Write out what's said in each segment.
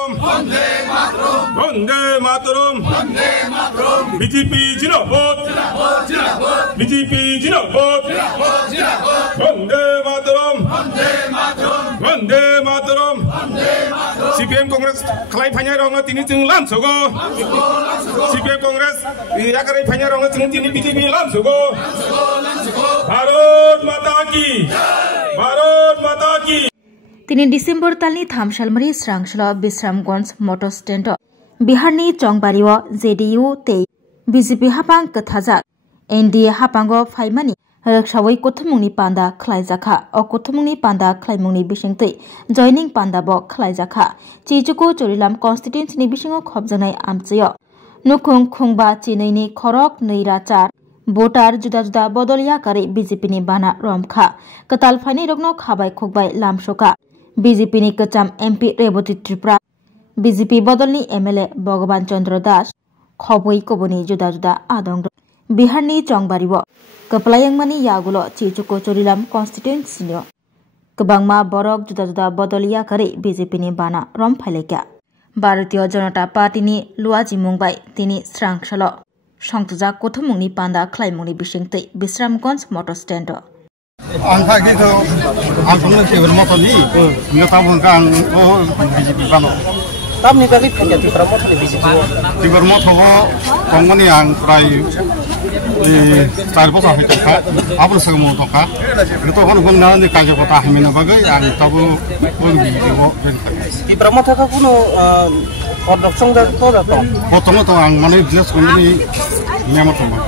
মাতরম বন্দে মাতরম BJP জিন্দাবাদ BJP জিন্দাবাদ বন্দে মাতরম বন্দে মাতরম CPM Congress খালাই ফাইনাই রং তিনি जों লামসগো সিপিএম কংগ্রেস ইয়াকারে ফাইনাই রং जों তিনি বিজেপি লামসগো भारत माता की भारत माता की তিনি ডিসেম্बर तालनि 3 सालमारि स्रांसल बिश्रामगंज मटर स्टेन्ड बिहारनि चंबारिओ जेडीयू ते बीजेपी हापां कथाजाक एनडीए हापांगो फाइमानि रक्षावै कथमुंनि पान्दा खलाइजाखा अ कथमुंनि पान्दा खलाइमुंनि बिसिंतै जयनिं पान्दाबो खलाइजाखा चिजुको चोरिलाम कन्स्टिट्युएन्सिनि बिसिङो खबजानाय आमचयो नुखुं खुंबा चिनैनि खरक नैरा 4 भोटार जुदा जुदा बदलिया करे बीजेपी नि बाना रमखा कताल फाइनै रगनो खाबाय खोगबाय लामसका बीजेपी नि कचाम एमपी रेवती त्रिपुरा बीजेपी बदलनि एमएलए भगवान चंद्र दास खबै कबनि जुदा जुदा आदं बिहारनि चंबारिओ कपलायंमानि यागुलो चिचुको चोरिलाम कन्स्टिट्युएन्सिनि गोबांमा बरक जुदा जुदा बदलिया करे बीजेपी नि बाना रम फाइलेका भारतीय जनता पार्टी नि लुआजि मुंबाय तिनि स्रांसल संतजा कथमुंनि पान्दा खलाइमुंनि बिसिंतै बिश्रामगंज मटर स्टेन्ड आंहा gitu आंखौनो टेबल मटरनि नोंथांमोनखौ आं बिजेपि बानो तामनि बागै फैया टेबल मटरनि बिजेपि टेबल मटरखौ दंमोन आं प्राय 4 बोसोर फैदोंखा आबो सगमो दंखा बेथ' गुननानै काजकता हामिनो बागै आं ताबो बिजेपिखौ टेबल मटरखौ कुनो प्रडक्शन दा तो प्रथमत आं माने बिजनेस कोनि नेमथमा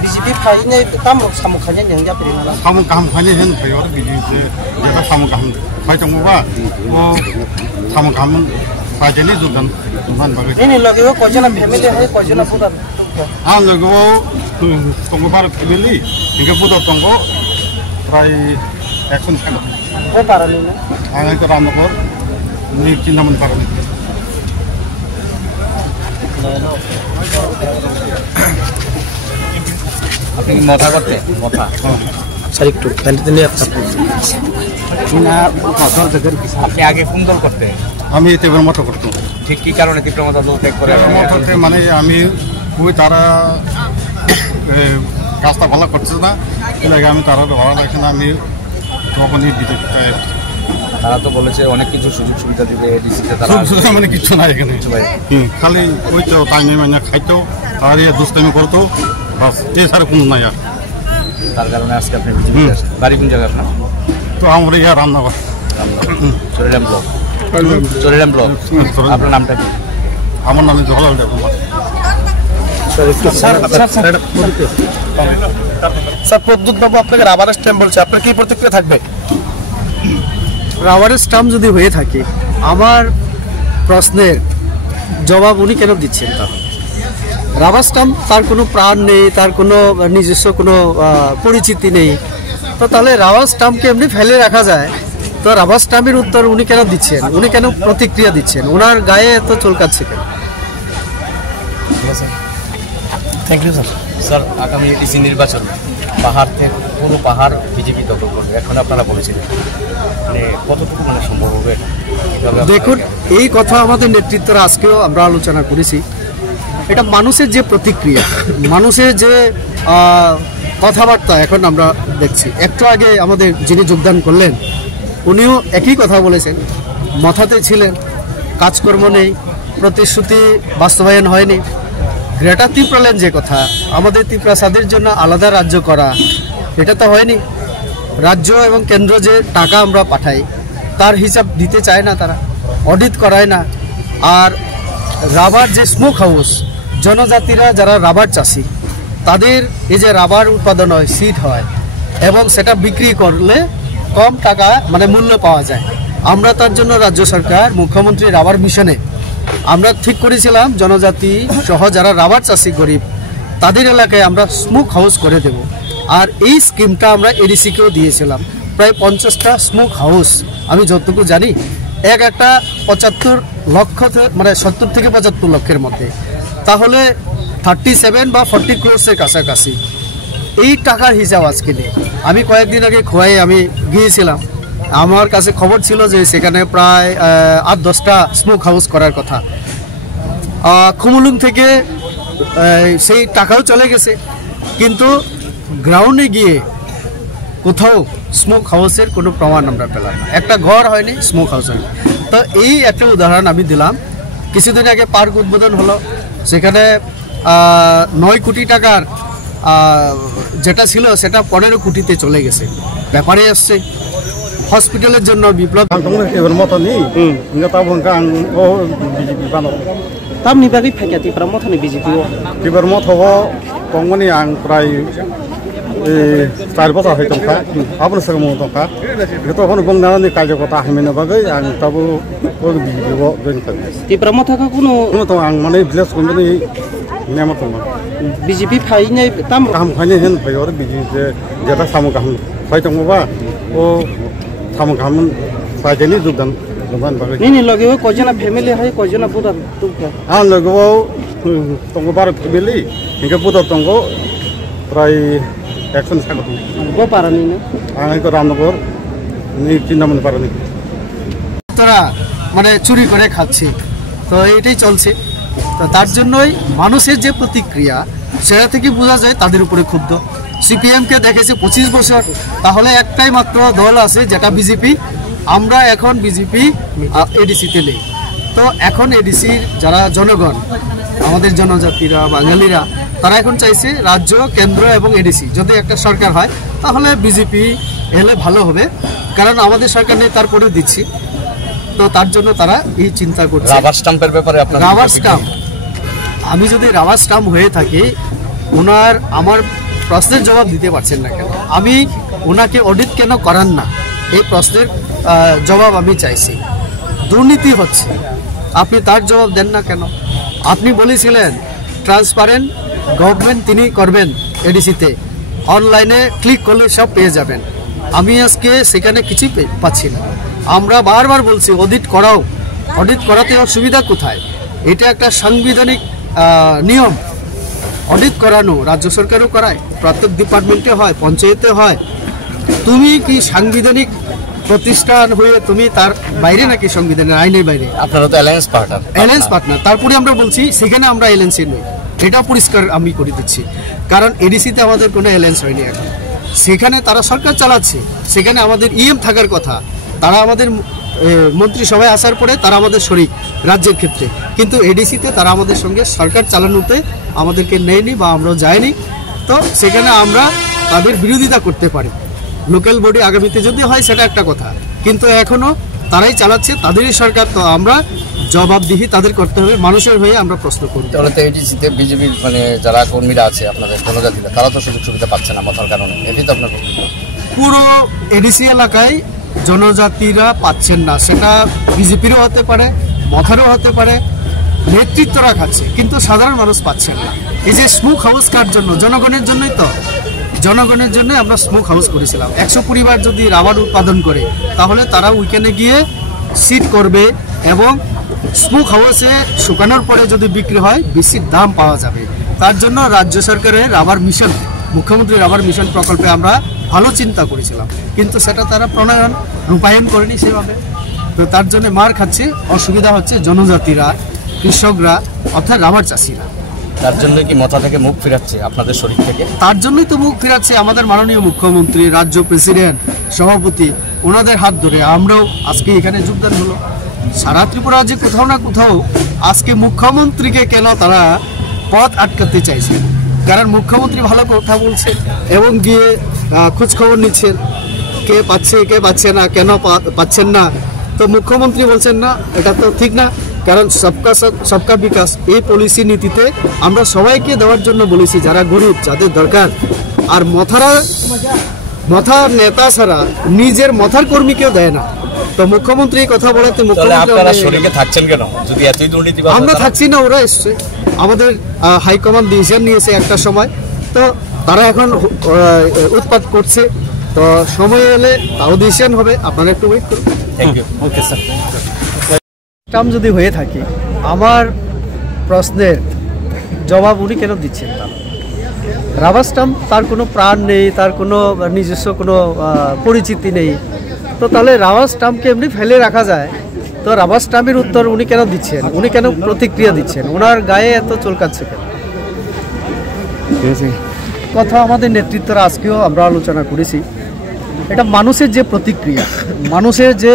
बीजेपी फाइनै ताम सामु खाने नोंया पेरिना सामु काम खाने हेन फैयो बिजेपि जेता सामु काम फाइदोंबा ओ सामु काम फाइजनि जुदन मान बागै एनि लगेबो कजना फेमिलि है कजना पुदा आं लगेबो तंगो बार फेमिलि इनके पुदा तंगो प्राय एक्सन खानो को पारानि आं को रामनगर नि चिन्नामन पारानि আপনি মাথা করতে মাথা স্যার একটু তাহলে আপনি আগে কোন দল করতে আমি তীব্র মত করতাম ঠিক কি কারণে তীব্র মত দল ত্যাগ করে মততে মানে আমি ওই তারা কাজটা ভালো করছে না এর আগে আমি তারা ভালো লাগছে না আমি তখনই বিজেপি তারা তো বলেছে অনেক কিছু সুযোগ সুবিধা দিবে এডিসিতে তারা সুযোগ মানে কিছু নাই এখানে খালি ওই তো টাইমে মানে খাইতো আর এই দুষ্টামি করতো বাস এই সার কোনো নাই আর তার কারণে আজকে আপনি বিজেপি আসেন বাড়ি কোন জায়গা আপনার তো আমরা ইয়া রামনগর চরিলাম ব্লক চরিলাম ব্লক আপনার নামটা কি আমার নাম জহলাল দেবকুমার স্যার প্রদ্যুৎ বাবু আপনাকে রাবার স্ট্যাম্প বলছে আপনার কি প্রতিক্রিয়া থাকবে রাবারের স্টাম্প যদি হয়ে থাকে আমার প্রশ্নের জবাব উনি কেন দিচ্ছেন তা রাবার স্টাম্প তার কোনো প্রাণ নেই তার কোনো নিজস্ব কোনো পরিচিতি নেই তো তাহলে রাবার স্টাম্পকে এমনি ফেলে রাখা যায় তো রাবার স্টাম্পের উত্তর উনি কেন দিচ্ছেন উনি কেন প্রতিক্রিয়া দিচ্ছেন ওনার গায়ে এত চুলকাচ্ছে কেন থ্যাংক ইউ স্যার স্যার আগামী এডিসি নির্বাচন পাহাড় থেকে পুরো পাহাড় বিজেপি দখল করবে এখন আপনারা বলেছিলেন মানে কতটুকু মানে সম্ভব হবে দেখুন এই কথা আমাদের নেতৃত্বরা আজকেও আমরা আলোচনা করেছি এটা মানুষের যে প্রতিক্রিয়া মানুষের যে কথাবার্তা এখন আমরা দেখছি একটু আগে আমাদের যিনি যোগদান করলেন উনিও একই কথা বলেছেন মাথাতে ছিলেন কাজকর্ম নেই প্রতিশ্রুতি বাস্তবায়ন হয়নি গ্রেটার ত্রিপুরাল্যান্ড যে কথা আমাদের ত্রিপুরাসাদের জন্য আলাদা রাজ্য করা এটা তো হয়নি রাজ্য এবং কেন্দ্র যে টাকা আমরা পাঠাই তার হিসাব দিতে চায় না তারা অডিট করায় না আর রাবার যে স্মোক হাউস জনজাতিরা যারা রাবার চাষি তাদের এই যে রাবার উৎপাদন হয় সিড হয় এবং সেটা বিক্রি করলে কম টাকা মানে মূল্য পাওয়া যায় আমরা তার জন্য রাজ্য সরকার মুখ্যমন্ত্রী রাবার মিশনে আমরা ঠিক করেছিলাম জনজাতি সহ যারা রাবার চাষি গরিব তাদের এলাকায় আমরা স্মোক হাউস করে দেব আর এই স্কিমটা আমরা এডিসিকেও দিয়েছিলাম প্রায় 50টা স্মোক হাউস আমি যতটুকু জানি একটা 75 লক্ষ মানে 70 থেকে 75 লক্ষের মধ্যে তাহলে 37 বা 40 ক্রোর্সের কাছাকাছি এই টাকার হিসাব আজকে নেই আমি কয়েকদিন আগে খোয়াই আমি গিয়েছিলাম আমার কাছে খবর ছিল যে সেখানে প্রায় 8-10টা স্মোক হাউস করার কথা। খুমুলুং থেকে সেই টাকাও চলে গেছে, কিন্তু গ্রাউন্ডে গিয়ে কোথাও স্মোক হাউসের কোনো প্রমাণ আমরা পেলাম না। একটা ঘর হয়নি, স্মোক হাউস হয়নি। তো এই একটা উদাহরণ আমি দিলাম। কিছুদিন আগে পার্ক উদ্বোধন হলো, সেখানে 9 কোটি টাকার যেটা ছিল সেটা 15 কোটিতে চলে গেছে। ব্যাপারে আসছে হসপিটালের জন্য বিপ্লব tamni bagi phakati pramothani BJP Tiber Motovo, Tongoni and Prai Starbosa Hitonka, Abel Sermontoka, the Tohon Bongani Kajota Himinabaga and Tabu will be doing service. ti pramothaka kuno Moto and money bless company Nematoma. BJP phaine tam I'm finding him for your BJ, Jetta Samukam, fighting over, or Samukam, Sajani Dudan. nini lage kojana family hai kojana buda tukka And the go Tongo Bar Billy, in Kaputa Tongo, try action second. go parani na I got on the board, need Chinam Parani. তারা মানে চুরি করে খাচ্ছে, তো এটাই চলছে। তো তার জন্যই মানুষের যে প্রতিক্রিয়া সেটা থেকে বোঝা যায় তাদের উপরে ক্ষুব্ধ। সিপিএমকে দেখেছে 25 বছর, তাহলে একটাই মাত্র দল আছে যেটা বিজেপি। আমরা এখন বিজেপি এডিসিতে নেই। তো এখন এডিসির যারা জনগণ, আমাদের জনজাতিরা, বাঙালিরা, তারা এখন চাইছে রাজ্য, কেন্দ্র এবং এডিসি যদি একটা সরকার হয় তাহলে বিজেপি এলে ভালো হবে, কারণ আমাদের সরকার নেই, তারপরে দিচ্ছি। তো তার জন্য তারা এই চিন্তা করছে। রাবার স্টাম্পের ব্যাপারে আপনার রাবার স্টাম্প, আমি যদি রাবার স্টাম্প হয়ে থাকি, ওনার আমার প্রশ্নের জবাব দিতে পারছেন না কেন? আমি ওনাকে অডিট কেন করান না, এই প্রশ্নের জবাব আমি চাইছি। দুর্নীতি হচ্ছে, আপনি তার জবাব দেন না কেন? আপনি বলেছিলেন ট্রান্সপারেন্ট গভর্নমেন্ট তিনি করবেন এডিসিতে, অনলাইনে ক্লিক করলে সব পেয়ে যাবেন। আমি আজকে সেখানে কিছুই পাচ্ছি না। আমরা বারবার বলছি অডিট করাও, অডিট করাতে অসুবিধা কোথায়? এটা একটা সাংবিধানিক নিয়ম। অডিট করানো রাজ্য সরকারও করায়, প্রত্যেক ডিপার্টমেন্টে হয়, পঞ্চায়েতে হয়। তুমি কি সাংবিধানিক প্রতিষ্ঠান হয়ে তুমি তার বাইরে নাকি সংবিধানের আইনের বাইরে? আপনারা তো অ্যালায়েন্স পার্টনার। তারপরে আমরা বলছি সেখানে আমরা এলএনসি নই, এটা পরিষ্কার আমি করে দিচ্ছি। কারণ এডিসিতে আমাদের কোনো এলএনস হয়নি এখন। সেখানে তারা সরকার চালাচ্ছে, সেখানে আমাদের ইএম থাকার কথা। তারা আমাদের মন্ত্রিসভায় আসার পরে তারা আমাদের শরিক রাজ্যের ক্ষেত্রে, কিন্তু এডিসিতে তারা আমাদের সঙ্গে সরকার চালানোতে আমাদেরকে নেয়নি বা আমরা যাইনি। তো সেখানে আমরা তাদের বিরোধিতা করতে পারি। লোকাল বডি আগামীতে যদি হয় সেটা একটা কথা, কিন্তু এখনো তারাই চালাচ্ছে, তাদেরই সরকার। তো আমরা জবাবদিহি তাদের করতে হবে, মানুষের হয়ে আমরা প্রশ্ন করি। তাহলে তো এডিসিতে বিজেপির মানে যারা কর্মীরা আছে আপনাদের জনজাতিরা, তারা তো সুযোগ সুবিধা পাচ্ছে না মাথার কারণে, এটাই তো আপনার পুরো এডিসি এলাকায় জনজাতিরা পাচ্ছেন না। সেটা বিজেপিরও হতে পারে, মথারও হতে পারে, নেতৃত্বরা খাচ্ছে, কিন্তু সাধারণ মানুষ পাচ্ছেন না। এই যে স্মোক হাউস কার জন্য? জনগণের জন্যই তো। জনগণের জন্য আমরা স্মোক হাউস করেছিলাম। 100 পরিবার যদি রাবার উৎপাদন করে, তাহলে তারা উইকেন্ডে গিয়ে সিট করবে এবং স্মোক হাউসে শুকানোর পরে যদি বিক্রি হয় বেশি দাম পাওয়া যাবে। তার জন্য রাজ্য সরকারের রাবার মিশন, মুখ্যমন্ত্রী রাবার মিশন প্রকল্পে আমরা ভালো চিন্তা করেছিলাম, কিন্তু সেটা তারা রূপায়ণ করেনি সেভাবে। তো তার জন্য মার খাচ্ছে, অসুবিধা হচ্ছে জনজাতিরা, কৃষকরা, অর্থাৎ রাবার চাষিরা। তার জন্য কি মাথা থেকে মুখ ফিরাচ্ছে আপনাদের শরীর থেকে? তার জন্যই তো মুখ ফিরাচ্ছে আমাদের মাননীয় মুখ্যমন্ত্রী, রাজ্য প্রেসিডেন্ট, সভাপতি, ওনাদের হাত ধরে আমরাও আজকে এখানে যোগদান হলো। সারা ত্রিপুরা যে কোথাও না কোথাও আজকে মুখ্যমন্ত্রীকে কেন তারা পথ আটকাতে চাইছে? কারণ মুখ্যমন্ত্রী ভালো কথা বলছে এবং গিয়ে খোঁজখবর নিচ্ছেন, কে পাচ্ছে কে পাচ্ছে না, কেন পাচ্ছেন না। তো মুখ্যমন্ত্রী বলছেন না, এটা তো ঠিক না। কারণ সবকা সাথ সবকা বিকাশ এই পলিসি নীতিতে আমরা সবাইকে দেওয়ার জন্য বলেছি, যারা গরিব, যাদের দরকার। আর মথার নেতা ছাড়া নিজের মথার কর্মীকেও দেয় না। তো মুখ্যমন্ত্রী কথা বলাতে আমরা থাকছি না, ওরা এসছে। আমাদের হাইকমান্ড ডিসিশন নিয়েছে একটা সময়, তো তারা এখন উৎপাত করছে। তো সময় এলে তাও ডিসিশন হবে, আপনারা একটু ওয়েট করুন। Thank you. Okay sir. Stump যদি হয়ে থাকে, আমার প্রশ্নের জবাব উনি কেন দিচ্ছেন? তা রাবার স্টাম্প তার কোনো প্রাণ নেই, তার কোনো নিজস্ব কোনো পরিচিতি নেই। তো তাহলে রাবার স্টাম্পকে এমনি ফেলে রাখা যায়, তো রাবার স্টাম্পের উত্তর উনি কেন দিচ্ছেন, উনি কেন প্রতিক্রিয়া দিচ্ছেন, ওনার গায়ে এত চুলকাচ্ছে কেন? কথা আমাদের নেতৃত্বরা আজকেও আমরা আলোচনা করেছি, এটা মানুষের যে প্রতিক্রিয়া, মানুষের যে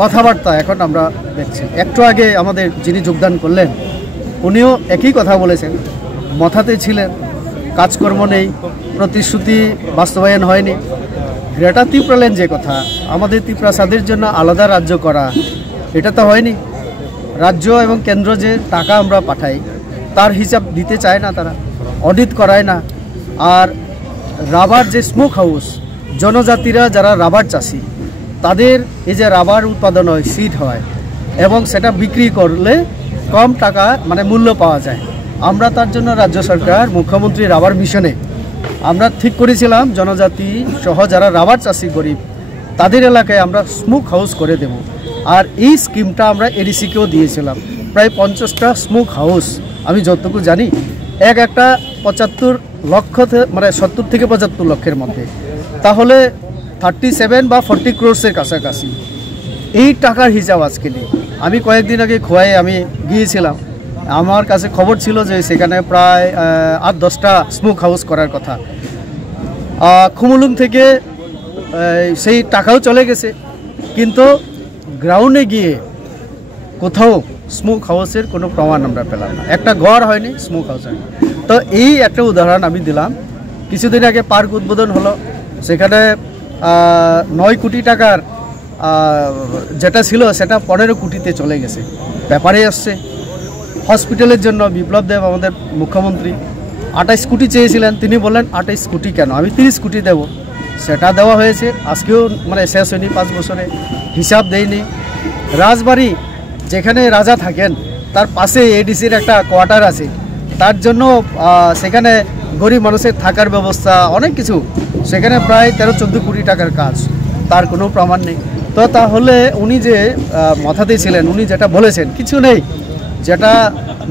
কথাবার্তা এখন আমরা দেখছি। একটু আগে আমাদের যিনি যোগদান করলেন উনিও একই কথা বলেছেন, মাথাতে ছিলেন, কাজকর্ম নেই, প্রতিশ্রুতি বাস্তবায়ন হয়নি। গ্রেটার ত্রিপুরাল্যান্ড যে কথা, আমাদের ত্রিপুরাসাদের জন্য আলাদা রাজ্য করা, এটা তো হয়নি। রাজ্য এবং কেন্দ্র যে টাকা আমরা পাঠাই তার হিসাব দিতে চায় না, তারা অডিট করায় না। আর রাবার যে স্মোক হাউস, জনজাতিরা যারা রাবার চাষি, তাদের এই যে রাবার উৎপাদন হয়, সিড হয় এবং সেটা বিক্রি করলে কম টাকা মানে মূল্য পাওয়া যায়। আমরা তার জন্য রাজ্য সরকার মুখ্যমন্ত্রী রাবার মিশনে আমরা ঠিক করেছিলাম জনজাতি সহ যারা রাবার চাষি গরিব তাদের এলাকায় আমরা স্মোক হাউস করে দেব। আর এই স্কিমটা আমরা এডিসিকেও দিয়েছিলাম, প্রায় 50টা স্মোক হাউস আমি যতটুকু জানি একটা 75 লক্ষ মানে 70 থেকে 75 লক্ষের মধ্যে, তাহলে 37 বা 40 ক্রোর্সের কাছাকাছি। এই টাকার হিসাব আজকে নেই। আমি কয়েকদিন আগে খোয়াই আমি গিয়েছিলাম, আমার কাছে খবর ছিল যে সেখানে প্রায় 8-10টা স্মোক হাউস করার কথা। খুমুলুং থেকে সেই টাকাও চলে গেছে, কিন্তু গ্রাউন্ডে গিয়ে কোথাও স্মোক হাউসের কোনো প্রমাণ আমরা পেলাম না, একটা ঘর হয়নি, স্মোক হাউস হয়নি। তো এই একটা উদাহরণ আমি দিলাম। কিছুদিন আগে পার্ক উদ্বোধন হলো, সেখানে 9 কোটি টাকার যেটা ছিল সেটা 15 কোটিতে চলে গেছে, ব্যাপারে আসছে। হসপিটালের জন্য বিপ্লব দেব আমাদের মুখ্যমন্ত্রী 28 কোটি চেয়েছিলেন, তিনি বললেন 28 কোটি কেন, আমি 30 কোটি দেব, সেটা দেওয়া হয়েছে। আজকেও মানে শেষ হয়নি, 5 বছরে হিসাব দেয়নি। রাজবাড়ি যেখানে রাজা থাকেন তার পাশে এডিসির একটা কোয়ার্টার আছে, তার জন্য সেখানে গরিব মানুষের থাকার ব্যবস্থা অনেক কিছু, সেখানে প্রায় 13-14 কোটি টাকার কাজ, তার কোনো প্রমাণ নেই। তো তাহলে উনি যে মাথাতে ছিলেন, উনি যেটা বলেছেন কিছু নেই, যেটা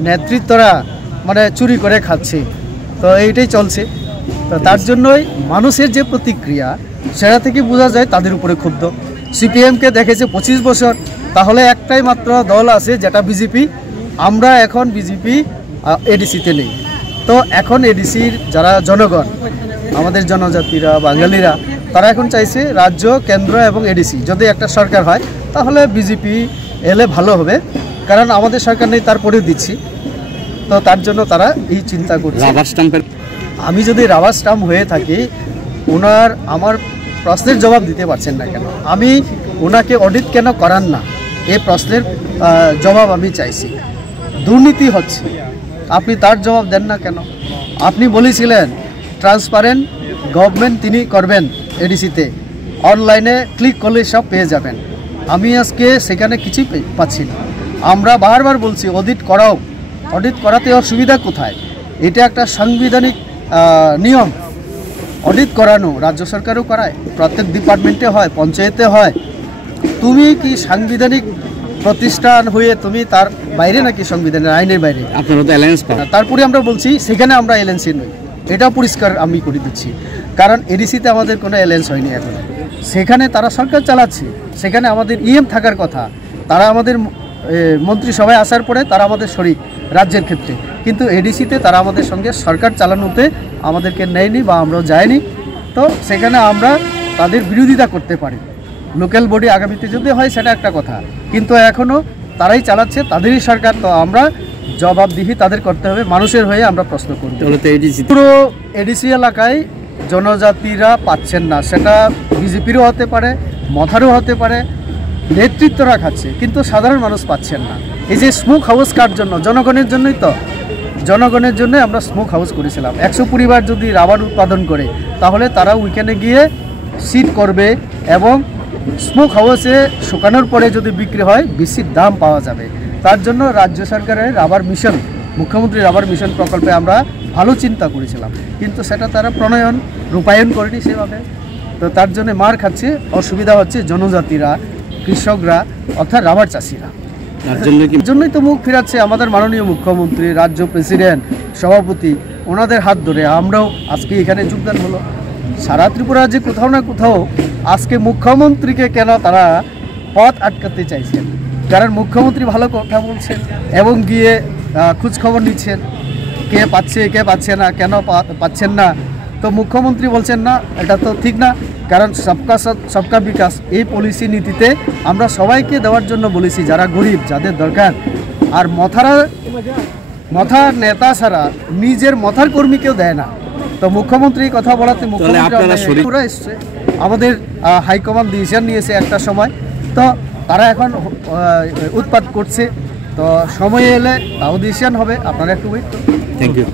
নেতৃত্বরা মানে চুরি করে খাচ্ছে, তো এইটাই চলছে। তো তার জন্যই মানুষের যে প্রতিক্রিয়া সেটা থেকে বোঝা যায় তাদের উপরে ক্ষুব্ধ। সিপিএমকে দেখেছে 25 বছর, তাহলে একটাই মাত্র দল আছে যেটা বিজেপি। আমরা এখন বিজেপি এডিসিতে নেই, তো এখন এডিসির যারা জনগণ, আমাদের জনজাতিরা, বাঙালিরা, তারা এখন চাইছে রাজ্য, কেন্দ্র এবং এডিসি যদি একটা সরকার হয় তাহলে বিজেপি এলে ভালো হবে, কারণ আমাদের সরকার নেই, তারপরেও দিচ্ছি। তো তার জন্য তারা এই চিন্তা করছে। রাবার স্টাম্পের আমি যদি রাবার স্টাম্প হয়ে থাকি, ওনার আমার প্রশ্নের জবাব দিতে পারছেন না কেন, আমি ওনাকে অডিট কেন করান না, এই প্রশ্নের জবাব আমি চাইছি। দুর্নীতি হচ্ছে, আপনি তার জবাব দেন না কেন? আপনি বলেছিলেন ট্রান্সপারেন্ট গভর্নমেন্ট তিনি করবেন এডিসিতে, অনলাইনে ক্লিক করলে সব পেয়ে যাবেন। আমি আজকে সেখানে কিছুই পাচ্ছি না। আমরা বারবার বলছি অডিট করাও, অডিট করাতে অসুবিধা কোথায়? এটা একটা সাংবিধানিক নিয়ম, অডিট করানো রাজ্য সরকারও করায়, প্রত্যেক ডিপার্টমেন্টে হয়, পঞ্চায়েতে হয়। তুমি কি সাংবিধানিক প্রতিষ্ঠান হয়ে তুমি তার বাইরে নাকি সংবিধানের আইনের বাইরে? আপনারা তো অ্যালায়েন্স পান। তারপরে আমরা বলছি সেখানে আমরা এলএনসি নই, এটা পরিষ্কার আমি করে দিচ্ছি, কারণ এডিসিতে আমাদের কোনো এলএনস হয়নি এখন। সেখানে তারা সরকার চালাচ্ছে, সেখানে আমাদের ইএম থাকার কথা, তারা আমাদের মন্ত্রিসভায় আসার পরে তারা আমাদের শরিক রাজ্যের ক্ষেত্রে, কিন্তু এডিসিতে তারা আমাদের সঙ্গে সরকার চালানোতে আমাদেরকে নেয়নি বা আমরাও যাইনি। তো সেখানে আমরা তাদের বিরোধিতা করতে পারি, লোকাল বডি আগামীতে যদি হয় সেটা একটা কথা, কিন্তু এখনও তারাই চালাচ্ছে, তাদেরই সরকার। তো আমরা জবাবদিহি তাদের করতে হবে, মানুষের হয়ে আমরা প্রশ্ন করি। পুরো এডিসি এলাকায় জনজাতিরা পাচ্ছেন না, সেটা বিজেপিরও হতে পারে, মথারও হতে পারে, নেতৃত্বরা খাচ্ছে, কিন্তু সাধারণ মানুষ পাচ্ছেন না। এই যে স্মোক হাউস কার জন্য? জনগণের জন্যই তো, জনগণের জন্য আমরা স্মোক হাউস করেছিলাম। 100 পরিবার যদি রাবার উৎপাদন করে তাহলে তারা উইকেন্ডে গিয়ে সিট করবে এবং স্মোক হাউসে শুকানোর পরে যদি বিক্রি হয় বেশি দাম পাওয়া যাবে। তার জন্য রাজ্য সরকারের রাবার মিশন, মুখ্যমন্ত্রী রাবার মিশন প্রকল্পে আমরা ভালো চিন্তা করেছিলাম, কিন্তু সেটা তারা রূপায়ণ করেনি সেভাবে। তো তার জন্য মার খাচ্ছে, অসুবিধা হচ্ছে জনজাতিরা, কৃষকরা, অর্থাৎ রাবার চাষিরা। তার জন্যই তো মুখ ফিরাচ্ছে আমাদের মাননীয় মুখ্যমন্ত্রী, রাজ্য প্রেসিডেন্ট, সভাপতি, ওনাদের হাত ধরে আমরাও আজকে এখানে যোগদান হলো। সারা ত্রিপুরা যে কোথাও না কোথাও আজকে মুখ্যমন্ত্রীকে কেন তারা পথ আটকাতে চাইছেন, কারণ মুখ্যমন্ত্রী ভালো কথা বলছেন এবং গিয়ে খোঁজখবর নিচ্ছেন কে পাচ্ছে কে পাচ্ছে না, কেন পাচ্ছেন না। তো মুখ্যমন্ত্রী বলছেন না, এটা তো ঠিক না, কারণ সবকা সাথ সবকা বিকাশ এই পলিসি নীতিতে আমরা সবাইকে দেওয়ার জন্য বলেছি, যারা গরিব যাদের দরকার। আর মথার নেতা ছাড়া নিজের মথার কর্মীকেও দেয় না। তো মুখ্যমন্ত্রী কথা বলাতে মুখ্যমন্ত্রী এসছে, আমাদের হাইকমান্ড ডিসিশন নিয়েছে একটা সময়, তো তারা এখন উৎপাত করছে। তো সময় এলে তাও ডিসিশন হবে, আপনারা একটু ওয়েট করুন। Thank you.